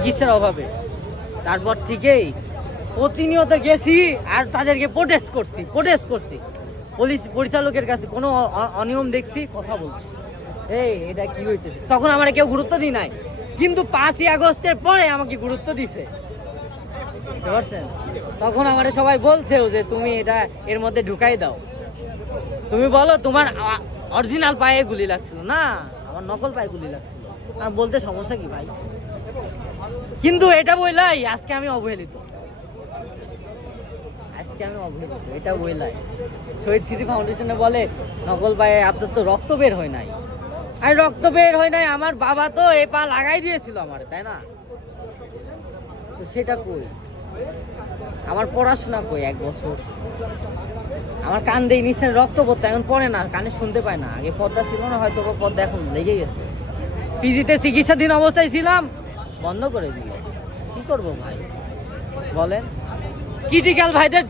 চিকিৎসার অভাবে। তারপর থেকেই প্রতিনিয়ত গেছি আর তাদেরকে প্রোটেস্ট করছি পুলিশ পরিচালকের কাছে, কোনো অনিয়ম দেখছি কথা বলছি, এই এটা কি হইতেছে। তখন আমার কেউ গুরুত্ব দিই নাই, কিন্তু 5ই আগস্টের পরে আমাকে গুরুত্ব দিছে, বুঝতে পারছেন? তখন আমার সবাই বলছেও যে তুমি এটা এর মধ্যে ঢুকাই দাও। তুমি বলো তোমার অরিজিনাল পায়ে গুলি লাগছিল না, আমার নকল পায়ে গুলি লাগছিল, আর বলতে সমস্যা কি ভাই? কিন্তু এটা বললাই আজকে আমি অবহেলিত, এটা বললাই। শহীদ স্মৃতি ফাউন্ডেশনে বলে নকল পায়ে আপনার তো রক্ত বের হয় নাই। আর রক্ত বের হয় নাই, আমার বাবা তো এ পা লাগাই দিয়েছিল আমার, তাই না? তো সেটা কই? আমার পড়াশোনা কই 1 বছর? আমার কান দিয়ে নিশ্চয় রক্ত পড়তো, এখন পড়ে না, কানে শুনতে পায় না। আগে পর্দা ছিল না, হয়তো পর্দা এখন লেগে গেছে। পিজিতে চিকিৎসাধীন অবস্থায় ছিলাম, বন্ধ করে দিল। কি করব ভাই বলেন? ক্রিটিক্যাল ভাইদের